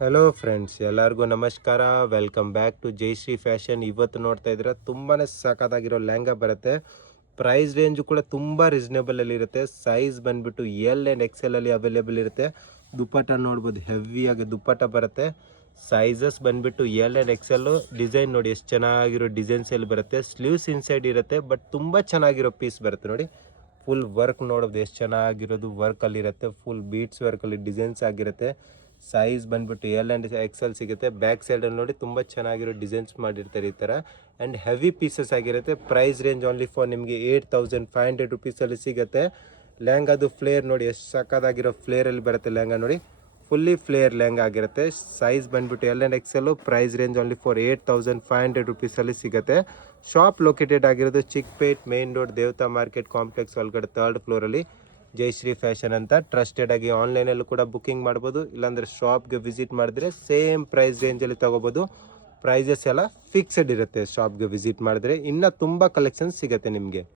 Hello friends, ಎಲ್ಲರಿಗೂ ನಮಸ್ಕಾರ. Welcome back to Jaishree fashion. ಇವತ್ತು ನೋಡ್ತಾ ಇದ್ರೆ ತುಂಬಾ ಸಾಕಾಗಿರೋ ಲೆಹಂಗಾ ಬರುತ್ತೆ. ಪ್ರೈಸ್ ರೇಂಜು ಕೂಡ ತುಂಬ ರೀಸನೇಬಲಲ್ಲಿ ಇರುತ್ತೆ. ಸೈಜ್ ಬಂದುಬಿಟ್ಟು ಎಲ್ ಆ್ಯಂಡ್ ಎಕ್ಸೆಲ್ ಅಲ್ಲಿ ಅವೈಲೇಬಲ್ ಇರುತ್ತೆ. ದುಪ್ಪಟ್ಟ ನೋಡ್ಬೋದು, ಹೆವಿಯಾಗಿ ದುಪ್ಪಟ್ಟ ಬರುತ್ತೆ. ಸೈಜಸ್ ಬಂದುಬಿಟ್ಟು ಎಲ್ ಆ್ಯಂಡ್ ಎಕ್ಸೆಲ್ಲು. ಡಿಸೈನ್ ನೋಡಿ ಎಷ್ಟು ಚೆನ್ನಾಗಿರೋ ಡಿಸೈನ್ಸ್ ಎಲ್ಲಿ ಬರುತ್ತೆ. ಸ್ಲೀವ್ಸ್ ಇನ್ಸೈಡ್ ಇರುತ್ತೆ, ಬಟ್ ತುಂಬ ಚೆನ್ನಾಗಿರೋ ಪೀಸ್ ಬರುತ್ತೆ ನೋಡಿ. ಫುಲ್ ವರ್ಕ್ ನೋಡೋದು ಎಷ್ಟು ಚೆನ್ನಾಗಿರೋದು, ವರ್ಕಲ್ಲಿರುತ್ತೆ. ಫುಲ್ ಬೀಟ್ಸ್ ವರ್ಕಲ್ಲಿ ಡಿಸೈನ್ಸ್ ಆಗಿರುತ್ತೆ. ಸೈಜ್ ಬಂದುಬಿಟ್ಟು ಎಲ್ ಆ್ಯಂಡ್ ಎಕ್ಸೆಲ್ ಸಿಗುತ್ತೆ. ಬ್ಯಾಕ್ ಸೈಡಲ್ಲಿ ನೋಡಿ ತುಂಬ ಚೆನ್ನಾಗಿರೋ ಡಿಸೈನ್ಸ್ ಮಾಡಿರ್ತಾರೆ ಈ ಥರ. ಆ್ಯಂಡ್ ಹೆವಿ ಪೀಸಸ್ ಆಗಿರುತ್ತೆ. ಪ್ರೈಸ್ ರೇಂಜ್ ಓನ್ಲಿ ಫಾರ್ ನಿಮಗೆ 8500 ರುಪೀಸಲ್ಲಿ ಸಿಗುತ್ತೆ. ಲೆಹಂಗಾದು ಫ್ಲೇರ್ ನೋಡಿ ಎಷ್ಟು ಸಕ್ಕದಾಗಿರೋ ಫ್ಲೇರಲ್ಲಿ ಬರುತ್ತೆ ಲೆಹಂಗಾ ನೋಡಿ. ಫುಲ್ಲಿ ಫ್ಲೇರ್ ಲೆಹಂಗಾ ಆಗಿರುತ್ತೆ. ಸೈಜ್ ಬಂದುಬಿಟ್ಟು L and XL. Price range only for 8500 ರುಪೀಸಲ್ಲಿ ಸಿಗುತ್ತೆ. ಶಾಪ್ ಲೊಕೇಟೆಡ್ ಆಗಿರೋದು Chickpet main road, Devatha market complex ಒಳಗಡೆ 3rd ಫ್ಲೋರಲ್ಲಿ ಜಯಶ್ರೀ ಫ್ಯಾಷನ್ ಅಂತ. ಟ್ರಸ್ಟೆಡ್ ಆಗಿ ಆನ್ಲೈನಲ್ಲೂ ಕೂಡ ಬುಕ್ಕಿಂಗ್ ಮಾಡ್ಬೋದು, ಇಲ್ಲಾಂದರೆ ಶಾಪ್ಗೆ ವಿಸಿಟ್ ಮಾಡಿದ್ರೆ ಸೇಮ್ ಪ್ರೈಸ್ ರೇಂಜಲ್ಲಿ ತೊಗೋಬೋದು. ಪ್ರೈಸಸ್ ಎಲ್ಲ ಫಿಕ್ಸೆಡ್ ಇರುತ್ತೆ ಶಾಪ್ಗೆ ವಿಸಿಟ್ ಮಾಡಿದ್ರೆ. ಇನ್ನೂ ತುಂಬ ಕಲೆಕ್ಷನ್ಸ್ ಸಿಗುತ್ತೆ ನಿಮಗೆ.